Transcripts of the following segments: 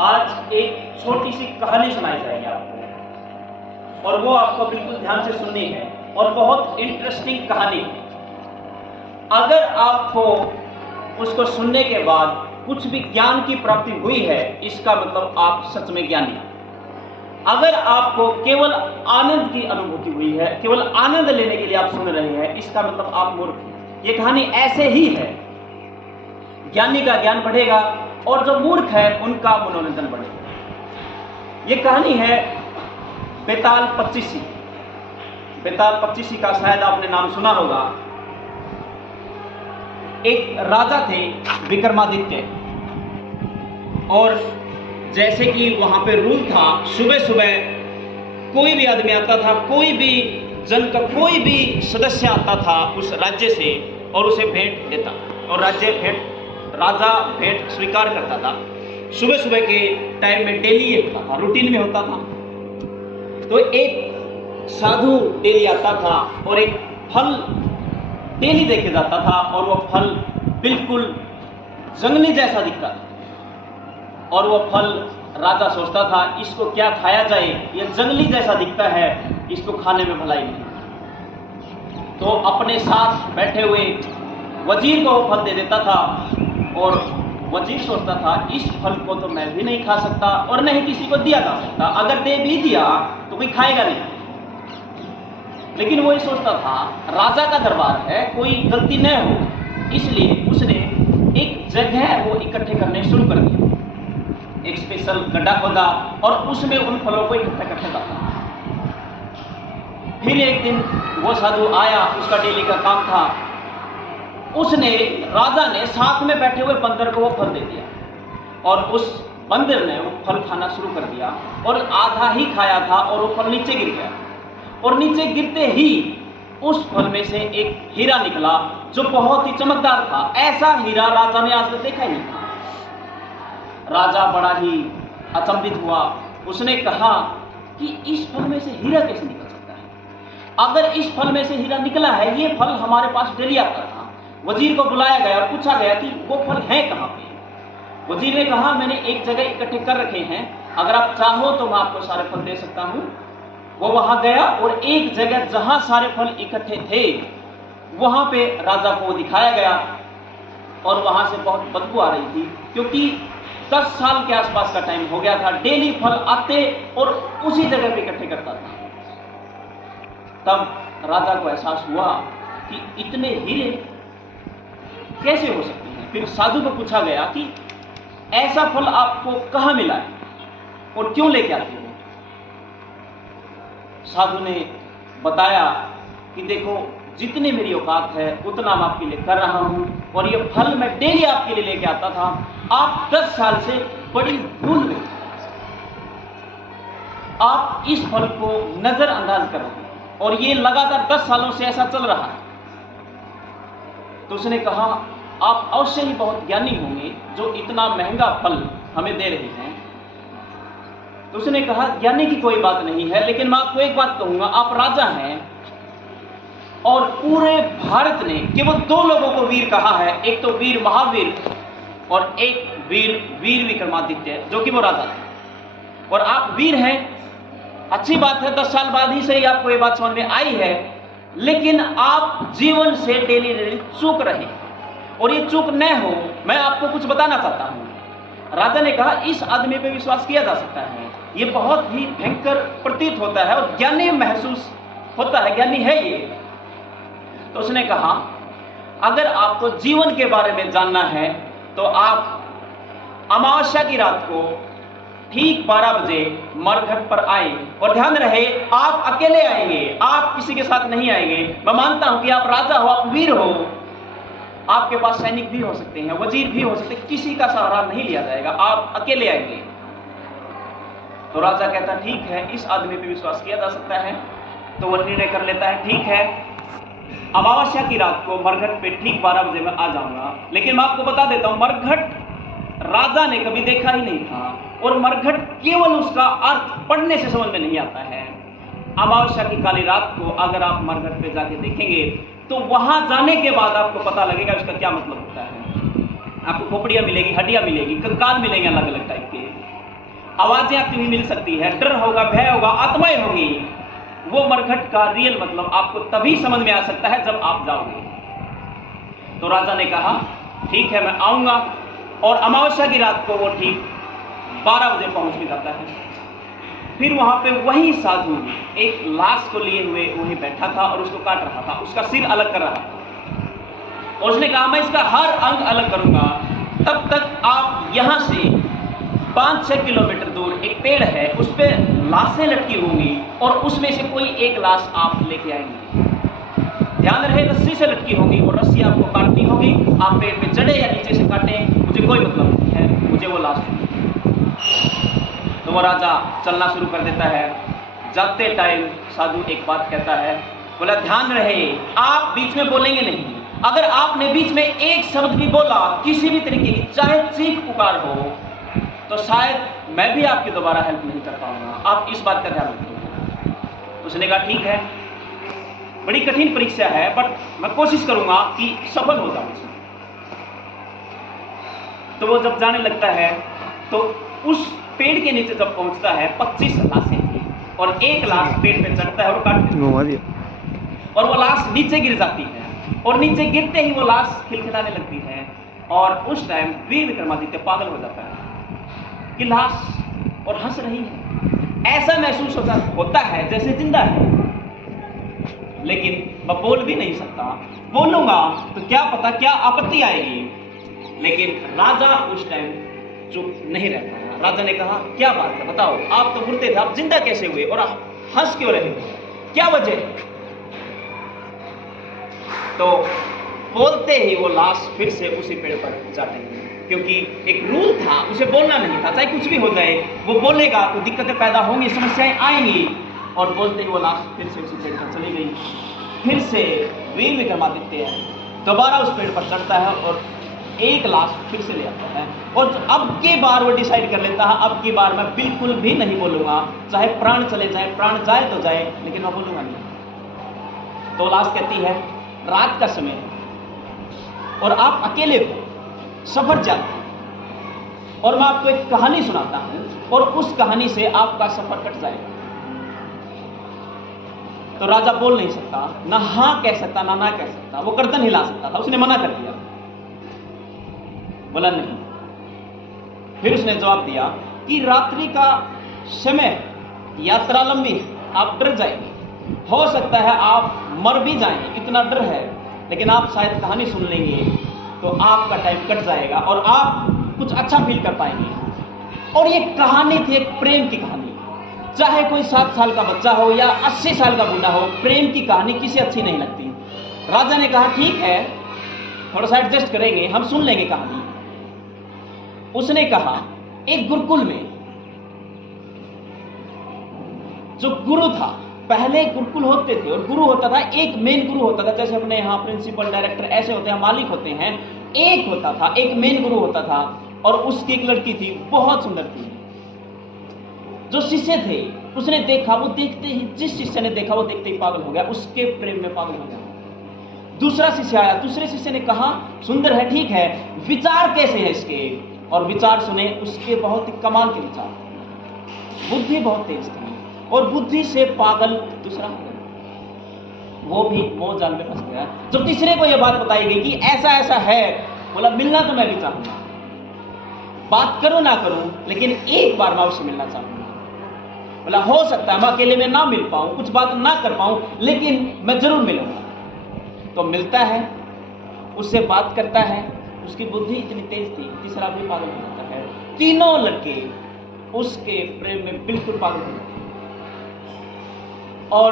आज एक छोटी सी कहानी सुनाई जाएगी आपको, और वो आपको बिल्कुल ध्यान से सुननी है, और बहुत इंटरेस्टिंग कहानी है। अगर आपको उसको सुनने के बाद कुछ भी ज्ञान की प्राप्ति हुई है, इसका मतलब आप सच में ज्ञानी हैं। अगर आपको केवल आनंद की अनुभूति हुई है, केवल आनंद लेने के लिए आप सुन रहे हैं, इसका मतलब आप मूर्ख हैं। ये कहानी ऐसे ही है। ज्ञानी का ज्ञान बढ़ेगा और जो मूर्ख है उनका मनोरंजन बढ़ेगा। ये कहानी है बेताल पच्चीसी। बेताल पच्चीसी का शायद आपने नाम सुना होगा। एक राजा थे विक्रमादित्य, और जैसे कि वहां पे रूल था, सुबह सुबह कोई भी आदमी आता था, कोई भी जन का कोई भी सदस्य आता था उस राज्य से और उसे भेंट देता, और राजा भेंट स्वीकार करता था। सुबह सुबह के टाइम में डेली ये होता था, रूटीन में होता था। तो एक साधु डेली आता था और एक फल डेली देके जाता था, और वो फल बिल्कुल जंगली जैसा दिखता था। और वो फल राजा सोचता था, इसको क्या खाया जाए, ये जंगली जैसा दिखता है, इसको खाने में भलाई नहीं। तो अपने साथ बैठे हुए वजीर को वो फल दे देता था, और वजीर सोचता था इस फल को तो मैं भी नहीं खा सकता और नहीं किसी को दिया जा सकता, अगर दे भी दिया तो कोई खाएगा नहीं। लेकिन वो ये सोचता था राजा का दरबार है, कोई गलती न हो, इसलिए उसने एक जगह वो इकट्ठे करने शुरू कर दिया। एक स्पेशल गड्ढा खोदा और उसमें उन फलों को इकट्ठा करके डाला। फिर एक दिन वो साधु आया, उसका डेली का काम था। उसने, राजा ने साथ में बैठे हुए बंदर को वो फल दे दिया, और उस बंदर ने वो फल खाना शुरू कर दिया, और आधा ही खाया था और वो फल नीचे गिर गया। और नीचे गिरते ही उस फल में से एक हीरा निकला जो बहुत ही चमकदार था। ऐसा हीरा राजा ने आज तक देखा ही नहीं था। राजा बड़ा ही अचंभित हुआ। उसने कहा कि इस फल में से हीरा कैसे निकल सकता है? अगर इस फल में से हीरा निकला है, ये फल हमारे पास डेली आता था। वजीर को बुलाया गया और पूछा गया कि वो फल है कहाँ पे? वजीर ने कहा मैंने एक जगह इकट्ठे कर रखे हैं, अगर आप चाहो तो मैं आपको सारे फल दे सकता हूं। वो वहां गया और एक जगह जहां सारे फल इकट्ठे थे वहां पे राजा को दिखाया गया, और वहां से बहुत बदबू आ रही थी, क्योंकि 10 साल के आसपास का टाइम हो गया था। डेली फल आते और उसी जगह पे इकट्ठे करता था। तब राजा को एहसास हुआ कि इतने हीरे कैसे हो सकते हैं। फिर साधु को पूछा गया कि ऐसा फल आपको कहां मिला है और क्यों लेके आते हो? साधु ने बताया कि देखो, जितनी मेरी औकात है उतना मैं आपके लिए कर रहा हूं, और ये फल मैं डेली आपके लिए लेके आता था। आप 10 साल से बड़ी भूल में, आप इस फल को नजरअंदाज कर रहे हैं, और ये लगातार 10 सालों से ऐसा चल रहा है। तो उसने कहा आप अवश्य ही बहुत ज्ञानी होंगे जो इतना महंगा फल हमें दे रहे हैं। तो उसने कहा ज्ञानी की कोई बात नहीं है, लेकिन मैं आपको एक बात कहूंगा, आप राजा हैं और पूरे भारत ने केवल 2 लोगों को वीर कहा है, एक तो वीर महावीर और एक वीर विक्रमादित्य, जो कि वो राजा थे। और आप वीर हैं, अच्छी बात है, 10 साल बाद ही सही आपको ये बात समझ में आई है, लेकिन आप जीवन से डेली चूक रहे, और ये चूक न हो, मैं आपको कुछ बताना चाहता हूं। राजा ने कहा इस आदमी पे विश्वास किया जा सकता है, ये बहुत ही भयंकर प्रतीत होता है और ज्ञानी महसूस होता है, ज्ञानी है ये। तो उसने कहा अगर आपको जीवन के बारे में जानना है तो आप अमावस्या की रात को ठीक 12 बजे मरघट पर आए, और ध्यान रहे आप अकेले आएंगे, आप किसी के साथ नहीं आएंगे। मैं मानता हूं कि आप राजा हो, आप वीर हो, आपके पास सैनिक भी हो सकते हैं, वजीर भी हो सकते हैं, किसी का सहारा नहीं लिया जाएगा, आप अकेले आएंगे। तो राजा कहता ठीक है, इस आदमी पे विश्वास किया जा सकता है। तो वो निर्णय कर लेता है ठीक है, अमावस्या की रात को मरघट पे ठीक 12 बजे मैं आ जाऊंगा। लेकिन मैं आपको बता देता हूं, मरघट राजा ने कभी देखा ही नहीं था, और मरघट केवल उसका अर्थ पढ़ने से समझ में नहीं आता है। अमावस्या की काली रात को अगर आप मरघट पे जाके देखेंगे तो वहां जाने के बाद आपको पता लगेगा उसका क्या मतलब होता है। आपको खोपड़ियां मिलेगी, हड्डियां मिलेगी, कंकाल मिलेंगे अलग अलग टाइप के, आवाजें आती हुई मिल सकती है, डर होगा, भय होगा, आत्माएं होगी। वो मरघट का रियल मतलब आपको तभी समझ में आ सकता है जब आप जाओगे। तो राजा ने कहा ठीक है, मैं आऊंगा। और अमावस्या की रात को वो ठीक 12 बजे पहुंच भी जाता है। फिर वहां पे वही साधु एक लाश को लिए हुए वहीं बैठा था और उसको काट रहा था, उसका सिर अलग कर रहा था। और उसने कहा मैं इसका हर अंग अलग करूंगा, तब तक आप यहां से 5-6 किलोमीटर दूर एक पेड़ है, उस पर लाशें लटकी होंगी और उसमें से कोई एक लाश आप लेके आएंगे। ध्यान रहे, रस्सी से लटकी होगी और रस्सी आपको काटनी होगी। आप पेड़ पे चढ़े या नीचे से काटें, मुझे कोई मतलब नहीं है, मुझे वो लाश। तो वो राजा चलना शुरू कर देता है। जाते टाइम साधु एक बात कहता है, बोला ध्यान रहे आप बीच में बोलेंगे नहीं। अगर आपने बीच में एक शब्द भी बोला किसी भी तरीके की, चाहे चीख पुकार हो, तो शायद मैं भी आपकी दोबारा हेल्प नहीं कर पाऊंगा। आप इस बात का ध्यान रखिए। उसने कहा ठीक है, बड़ी कठिन परीक्षा है, बट मैं कोशिश करूंगा कि सफल हो जाऊं। तो वो जब जाने लगता है तो उस पेड़ के नीचे जब पहुंचता है 25 लाशें थी और एक लाश पेड़ पे चढ़ता है और काट देता है और वो लाश नीचे गिर जाती है और नीचे गिरते ही वो लाश खिलखिलाने लगती है। और उस टाइम वीर विक्रमादित्य पागल हो जाता है कि लाश और हंस रही है। ऐसा महसूस होता है जैसे जिंदा है, लेकिन मैं बोल भी नहीं सकता। बोलूंगा तो क्या पता क्या आपत्ति आएगी। लेकिन राजा उस टाइम चुप नहीं रह पाया। राजा ने कहा क्या बात है, बताओ, आप तो मुर्दे थे, आप जिंदा कैसे हुए और हंस क्यों रहे, क्या वजह? तो बोलते ही वो लाश फिर से उसी पेड़ पर जाते हैं, क्योंकि एक रूल था, उसे बोलना नहीं था। चाहे कुछ भी हो जाए, वो बोलेगा तो दिक्कतें पैदा होंगी, समस्याएं आएंगी। और बोलते ही वो लाश फिर से उसी पेड़ पर चली गई। फिर से वीर विक्रमादित्य दोबारा उस पेड़ पर चढ़ता है और एक लाश फिर से ले आता है। और अब की बार वो डिसाइड कर लेता है, अब की बार मैं बिल्कुल भी नहीं बोलूंगा, चाहे प्राण चले जाए, प्राण जाए तो जाए, लेकिन मैं बोलूंगा नहीं। तो लाश कहती है रात का समय है और आप अकेले हो, सफर जाते हैं, और मैं आपको एक कहानी सुनाता हूं और उस कहानी से आपका सफर कट जाएगा। तो राजा बोल नहीं सकता, ना हाँ कह सकता, ना कह सकता, वो गर्दन हिला सकता था। उसने मना कर दिया, बोला नहीं। फिर उसने जवाब दिया कि रात्रि का समय, यात्रा लंबी है, आप डर जाएंगे, हो सकता है आप मर भी जाएं, इतना डर है, लेकिन आप शायद कहानी सुन लेंगे तो आपका टाइम कट जाएगा और आप कुछ अच्छा फील कर पाएंगे। और ये कहानी थी एक प्रेम की कहानी। चाहे कोई 7 साल का बच्चा हो या 80 साल का बूढ़ा हो, प्रेम की कहानी किसे अच्छी नहीं लगती। राजा ने कहा ठीक है, थोड़ा सा एडजस्ट करेंगे, हम सुन लेंगे कहानी। उसने कहा एक गुरुकुल में जो गुरु था, पहले गुरुकुल होते थे और गुरु होता था, एक मेन गुरु होता था, जैसे अपने यहाँ प्रिंसिपल, डायरेक्टर ऐसे होते हैं, मालिक होते हैं, एक होता था, एक मेन गुरु होता था। और उसकी एक लड़की थी, बहुत सुंदर थी। जो शिष्य थे, उसने देखा, वो देखते ही, जिस शिष्य ने देखा वो देखते ही पागल हो गया, उसके प्रेम में पागल हो गया। दूसरा शिष्य आया, दूसरे शिष्य ने कहा सुंदर है, ठीक है, विचार कैसे है इसके? और विचार सुने उसके, बहुत ही कमाल के विचार, बुद्धि बहुत तेज थी और बुद्धि से पागल दूसरा हो गया, वो भी मोह जाल में फंस गया। जब तीसरे को यह बात बताई गई कि ऐसा ऐसा है, बोला मिलना तो मैं भी चाहूंगा, बात करूं ना करूं, लेकिन एक बार मैं उससे मिलना चाहूंगा। बोला हो सकता है मैं अकेले में ना मिल पाऊं, कुछ बात ना कर पाऊं, लेकिन मैं जरूर मिलूंगा। तो मिलता है, उससे बात करता है, उसकी बुद्धि इतनी तेज थी, तीसरा भी पागल हो जाता है। तीनों लड़के उसके प्रेम में बिल्कुल पागल हो जाते हैं। और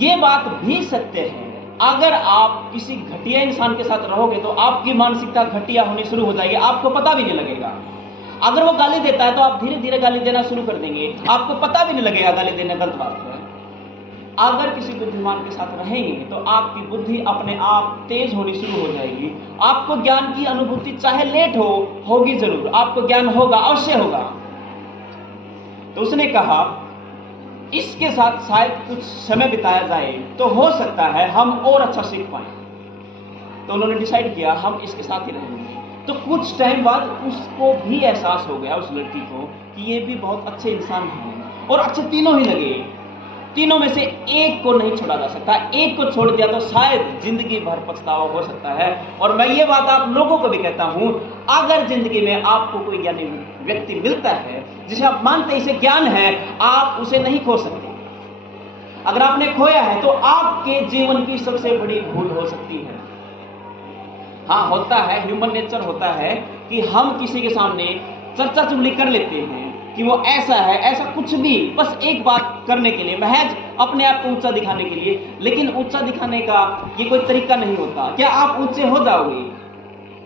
ये बात भी सत्य है, अगर आप किसी घटिया इंसान के साथ रहोगे तो आपकी मानसिकता घटिया होनी शुरू हो जाएगी, आपको पता भी नहीं लगेगा। अगर वो गाली देता है तो आप धीरे धीरे गाली देना शुरू कर देंगे, आपको पता भी नहीं लगेगा गाली देना गलत बात है। अगर किसी बुद्धिमान के साथ रहेंगे तो आपकी बुद्धि अपने आप तेज होनी शुरू हो जाएगी। आपको ज्ञान की अनुभूति चाहे लेट हो, होगी जरूर, आपको ज्ञान होगा, अवश्य होगा। तो उसने कहा इसके साथ शायद कुछ समय बिताया जाए तो हो सकता है हम और अच्छा सीख पाए। तो उन्होंने डिसाइड किया हम इसके साथ ही रहेंगे। तो कुछ टाइम बाद उसको भी एहसास हो गया, उस लड़की को, कि ये भी बहुत अच्छे इंसान हैं और अच्छे तीनों ही लगे। तीनों में से एक को नहीं छोड़ा जा सकता, एक को छोड़ दिया तो शायद जिंदगी भर पछतावा हो सकता है। और मैं ये बात आप लोगों को भी कहता हूं, अगर जिंदगी में आपको कोई ज्ञानी व्यक्ति मिलता है जिसे आप मानते हैं इसे ज्ञान है, आप उसे नहीं खो सकते। अगर आपने खोया है तो आपके जीवन की सबसे बड़ी भूल हो सकती है। हाँ, होता है, ह्यूमन नेचर होता है कि हम किसी के सामने चर्चा चुगली कर लेते हैं कि वो ऐसा है, ऐसा कुछ भी, बस एक बात करने के लिए, महज अपने आप को ऊंचा दिखाने के लिए। लेकिन ऊंचा दिखाने का ये कोई तरीका नहीं होता। क्या आप ऊंचे हो जाओगे?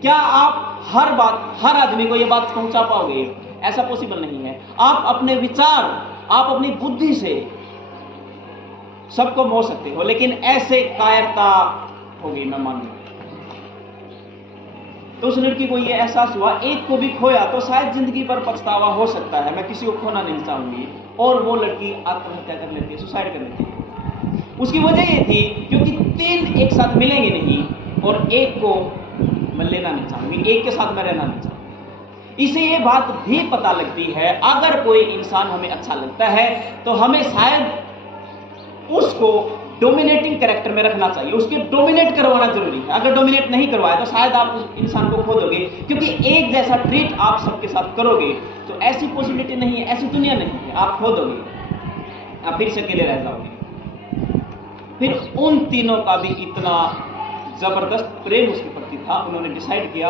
क्या आप हर बात, हर आदमी को ये बात पहुंचा पाओगे? ऐसा पॉसिबल नहीं है। आप अपने विचार, आप अपनी बुद्धि से सबको मोह सकते हो, लेकिन ऐसे कायरता होगी, मैं मानूंगा। तो उस लड़की को ये एहसास हुआ, एक को भी खोया तो शायद जिंदगी भर पछतावा हो सकता है, मैं किसी को खोना नहीं चाहूंगी। और वो लड़की आत्महत्या कर लेती है, सुसाइड कर लेती है। उसकी वजह ये थी क्योंकि तीन एक साथ मिलेंगे नहीं और एक को मैं लेना नहीं चाहूंगी, एक के साथ मैं रहना नहीं चाहूंगी। इसे ये बात भी पता लगती है, अगर कोई इंसान हमें अच्छा लगता है तो हमें शायद उसको डोमिनेटिंग कैरेक्टर में रखना चाहिए, उसके डोमिनेट करवाना जरूरी है। अगर डोमिनेट नहीं करवाया तो शायद आप उस इंसान को खो दोगे, क्योंकि एक जैसा ट्रीट आप सबके साथ करोगे तो ऐसी पॉसिबिलिटी नहीं है, ऐसी दुनिया नहीं है, आप खो दोगे, आप फिर से अकेले रह जाओगे। फिर उन तीनों का भी इतना जबरदस्त प्रेम उसके प्रति था, उन्होंने डिसाइड किया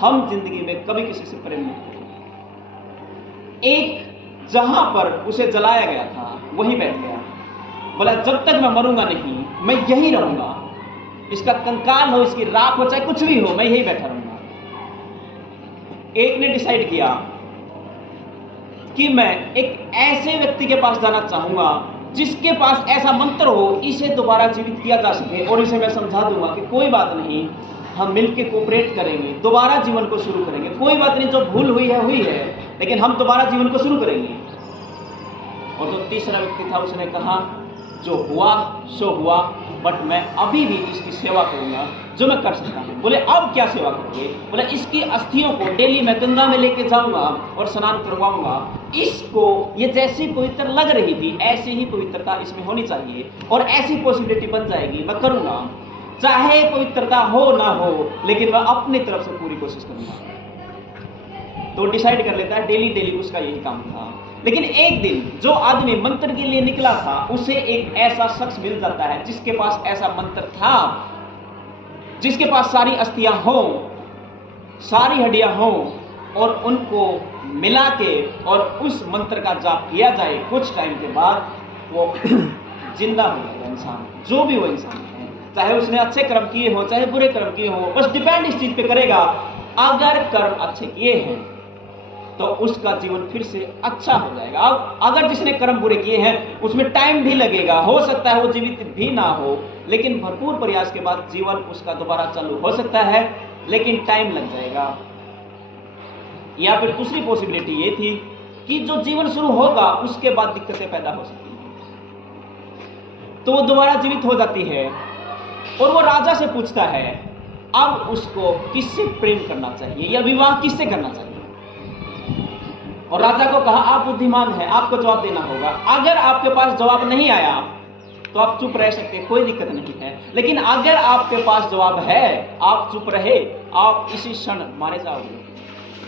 हम जिंदगी में कभी किसी से प्रेम नहीं करेंगे। एक जहां पर उसे जलाया गया था वहीं बैठ गया, बोला जब तक मैं मरूंगा नहीं, मैं यहीं रहूंगा, इसका कंकाल हो, इसकी राख हो, चाहे कुछ भी हो, मैं यहीं बैठा रहूंगा। एक ने डिसाइड किया कि मैं एक ऐसे व्यक्ति के पास जाना चाहूंगा जिसके पास ऐसा मंत्र हो, इसे दोबारा जीवित किया जा सके, और इसे मैं समझा दूंगा कि कोई बात नहीं, हम मिलकर कोऑपरेट करेंगे, दोबारा जीवन को शुरू करेंगे, कोई बात नहीं, जो भूल हुई है, लेकिन हम दोबारा जीवन को शुरू करेंगे। और जो तीसरा व्यक्ति था उसने कहा जो हुआ सो हुआ, बट मैं अभी भी इसकी सेवा करूंगा जो मैं कर सकता हूं। बोले अब क्या सेवा करोगे? बोले इसकी अस्थियों को डेली मैं गंगा में लेके जाऊंगा और स्नान करवाऊंगा, इसको ये जैसी पवित्र लग रही थी ऐसी ही पवित्रता इसमें होनी चाहिए, और ऐसी पॉसिबिलिटी बन जाएगी, मैं करूंगा, चाहे पवित्रता हो ना हो, लेकिन मैं अपनी तरफ से पूरी कोशिश करूंगा। तो डिसाइड कर लेता है, डेली डेली उसका यही काम था। लेकिन एक दिन जो आदमी मंत्र के लिए निकला था उसे एक ऐसा शख्स मिल जाता है जिसके पास ऐसा मंत्र था, जिसके पास सारी अस्थियां हों, सारी हड्डियां हों, और उनको मिला के और उस मंत्र का जाप किया जाए, कुछ टाइम के बाद वो जिंदा हो जाएगा इंसान, जो भी वो इंसान है, चाहे उसने अच्छे कर्म किए हो चाहे बुरे कर्म किए हो, बस डिपेंड इस चीज पे करेगा। अगर कर्म अच्छे किए हैं तो उसका जीवन फिर से अच्छा हो जाएगा। अब अगर जिसने कर्म बुरे किए हैं उसमें टाइम भी लगेगा, हो सकता है वो जीवित भी ना हो, लेकिन भरपूर प्रयास के बाद जीवन उसका दोबारा चालू हो सकता है, लेकिन टाइम लग जाएगा। या फिर दूसरी पॉसिबिलिटी ये थी कि जो जीवन शुरू होगा उसके बाद दिक्कतें पैदा हो सकती हैं, तो वो दोबारा जीवित हो जाती है और वो राजा से पूछता है अब उसको किससे प्रेम करना चाहिए या विवाह किससे करना चाहिए। और राजा को कहा आप बुद्धिमान हैं, आपको जवाब देना होगा। अगर आपके पास जवाब नहीं आया तो आप चुप रह सकते हैं, कोई दिक्कत नहीं है, लेकिन अगर आपके पास जवाब है, आप चुप रहे, आप इसी क्षण मारे जाओगे,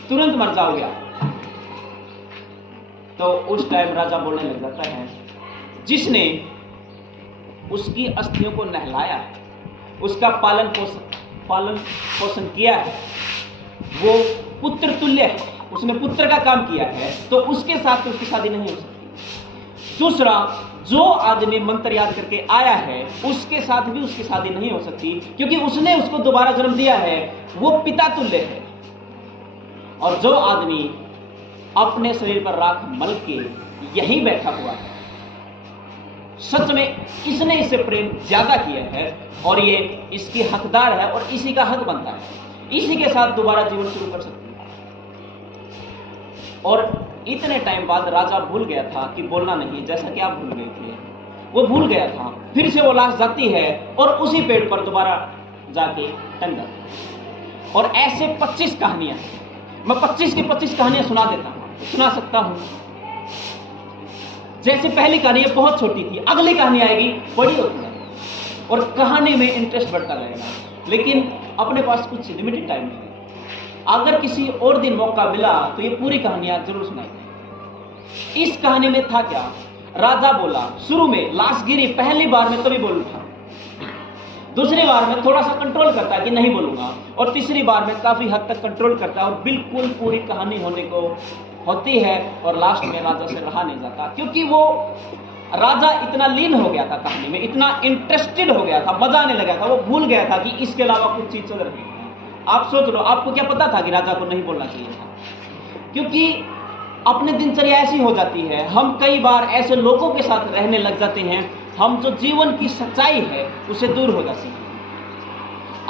तुरंत मर जाओगे आप। तो उस टाइम राजा बोलने लग जाता है जिसने उसकी अस्थियों को नहलाया, उसका पालन पोषण किया है, वो पुत्र तुल्य है, उसने पुत्र का काम किया है, तो उसके साथ तो उसकी शादी नहीं हो सकती। दूसरा, जो आदमी मंत्र याद करके आया है उसके साथ भी उसकी शादी नहीं हो सकती, क्योंकि उसने उसको दोबारा जन्म दिया है, वो पिता तुल्य है। और जो आदमी अपने शरीर पर राख मल के यहीं बैठा हुआ है, सच में इसने इससे प्रेम ज्यादा किया है और ये इसकी हकदार है और इसी का हक बनता है, इसी के साथ दोबारा जीवन शुरू कर सकती है। और इतने टाइम बाद राजा भूल गया था कि बोलना नहीं, जैसा कि आप भूल गए थे, वो भूल गया था। फिर से वो लाश जाती है और उसी पेड़ पर दोबारा जाके टंग जाती है। और ऐसे 25 कहानियां, मैं 25 की 25 कहानियां सुना देता हूं, सुना सकता हूं। जैसे पहली कहानी ये बहुत छोटी थी, अगली कहानी आएगी बड़ी होती जाएगी और कहानी में इंटरेस्ट बढ़ता रहेगा। लेकिन अपने पास कुछ लिमिटेड टाइम है, अगर किसी और दिन मौका मिला तो ये पूरी कहानियां जरूर सुनाई। इस कहानी में था क्या, राजा बोला शुरू में, लाश गिरी, पहली बार में तभी बोल उठा, दूसरी बार में थोड़ा सा कंट्रोल करता है कि नहीं बोलूंगा, और तीसरी बार में काफी हद तक कंट्रोल करता है और बिल्कुल पूरी कहानी होने को होती है और लास्ट में राजा से रहा नहीं जाता, क्योंकि वो राजा इतना लीन हो गया था कहानी में, इतना इंटरेस्टेड हो गया था, मजा आने लगा था, वो भूल गया था कि इसके अलावा कुछ चीज चल रही है। आप सोच लो, आपको क्या पता था कि राजा को नहीं बोलना चाहिए था? क्योंकि अपने दिनचर्या ऐसी हो जाती है, हम कई बार ऐसे लोगों के साथ रहने लग जाते हैं, हम जो जीवन की सच्चाई है उसे दूर हो जाते हैं।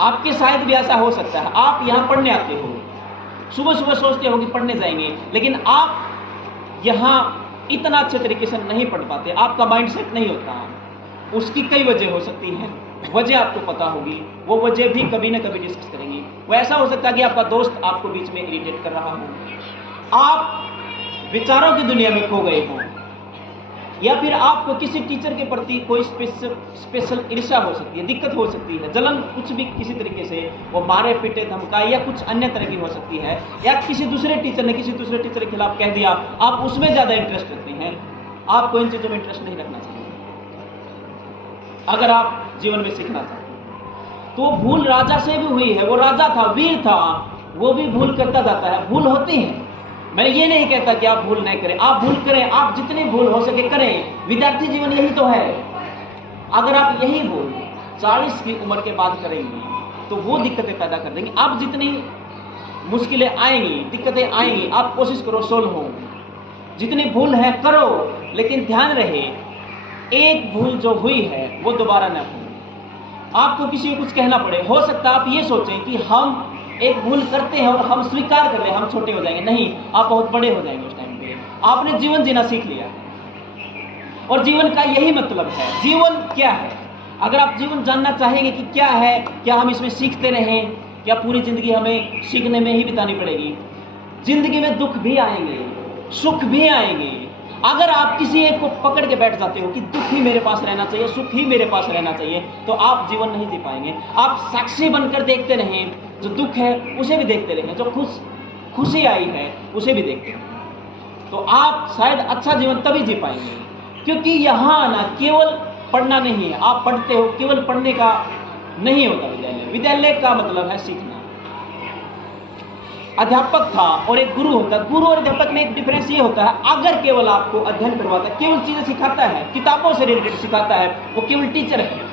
आपके शायद भी ऐसा हो सकता है, आप यहाँ पढ़ने आते हो, सुबह सुबह सोचते हो कि पढ़ने जाएंगे, लेकिन आप यहाँ इतना अच्छे तरीके से नहीं पढ़ पाते, आपका माइंड सेट नहीं होता। उसकी कई वजह हो सकती हैं, वजह आपको पता होगी, वो वजह भी कभी ना कभी डिस्कस करेंगे। वो ऐसा हो सकता है कि आपका दोस्त आपको बीच में इरिटेट कर रहा हो, आप विचारों की दुनिया में खो गए हों, या फिर आपको किसी टीचर के प्रति कोई स्पेशल ईर्ष्या हो सकती है, दिक्कत हो सकती है, जलन, कुछ भी किसी तरीके से वो मारे पीटे धमकाए या कुछ अन्य तरह की हो सकती है, या किसी दूसरे टीचर ने किसी दूसरे टीचर के खिलाफ कह दिया, आप उसमें ज़्यादा इंटरेस्ट रखते हैं। आपको इन चीज़ों में इंटरेस्ट नहीं रखना चाहिए अगर आप जीवन में सीखना चाहते हैं। तो भूल राजा से भी हुई है, वो राजा था, वीर था, वो भी भूल करता जाता है, भूल होती है। मैं ये नहीं कहता कि आप भूल नहीं करें, आप भूल करें, आप जितनी भूल हो सके करें। विद्यार्थी जीवन यही तो है। अगर आप यही भूल 40 की उम्र के बाद करेंगे तो वो दिक्कतें पैदा कर देंगे। आप जितनी मुश्किलें आएंगी, दिक्कतें आएंगी, आप कोशिश करो सोल्व हो। जितनी भूल है करो, लेकिन ध्यान रहे एक भूल जो हुई है वो दोबारा ना हो। आपको किसी को कुछ कहना पड़े, हो सकता है आप ये सोचें कि हम एक भूल करते हैं और हम स्वीकार कर ले, हम छोटे हो जाएंगे। नहीं, आप बहुत बड़े हो जाएंगे उस टाइम पे। आपने जीवन जीना सीख लिया और जीवन का यही मतलब है। जीवन क्या है? अगर आप जीवन जानना चाहेंगे कि क्या है, क्या हम इसमें सीखते रहें, क्या पूरी जिंदगी हमें सीखने में ही बितानी पड़ेगी? जिंदगी में दुख भी आएंगे, सुख भी आएंगे। अगर आप किसी एक को पकड़ के बैठ जाते हो कि दुख ही मेरे पास रहना चाहिए, सुख ही मेरे पास रहना चाहिए, तो आप जीवन नहीं जी पाएंगे। आप साक्षी बनकर देखते रहें, जो दुख है उसे भी देखते रहें, जो खुशी आई है उसे भी देखते रहें, तो आप शायद अच्छा जीवन तभी जी पाएंगे। क्योंकि यहाँ ना केवल पढ़ना नहीं है, आप पढ़ते हो, केवल पढ़ने का नहीं होता विद्यालय। विद्यालय का मतलब है सीखना। अध्यापक था और एक गुरु होता है। गुरु और अध्यापक में एक डिफरेंस ये होता है, अगर केवल आपको अध्ययन करवाता है, केवल चीजें सिखाता है, किताबों से रिलेटेड सिखाता है, वो केवल टीचर है।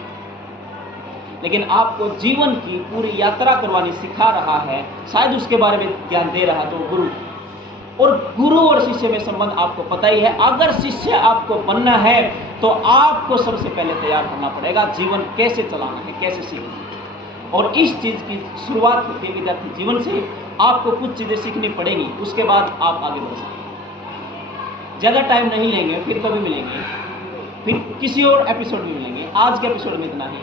लेकिन आपको जीवन की पूरी यात्रा करवानी सिखा रहा है, शायद उसके बारे में ज्ञान दे रहा, तो गुरु। और गुरु और शिष्य में संबंध आपको पता ही है। अगर शिष्य आपको बनना है तो आपको सबसे पहले तैयार होना पड़ेगा जीवन कैसे चलाना है, कैसे सीखना है। और इस चीज की शुरुआत होती है विद्यार्थी जीवन से। आपको कुछ चीजें सीखनी पड़ेगी, उसके बाद आप आगे बढ़ सकते। ज्यादा टाइम नहीं लेंगे, फिर कभी मिलेंगे, फिर किसी और एपिसोड में मिलेंगे। आज के एपिसोड में इतना ही।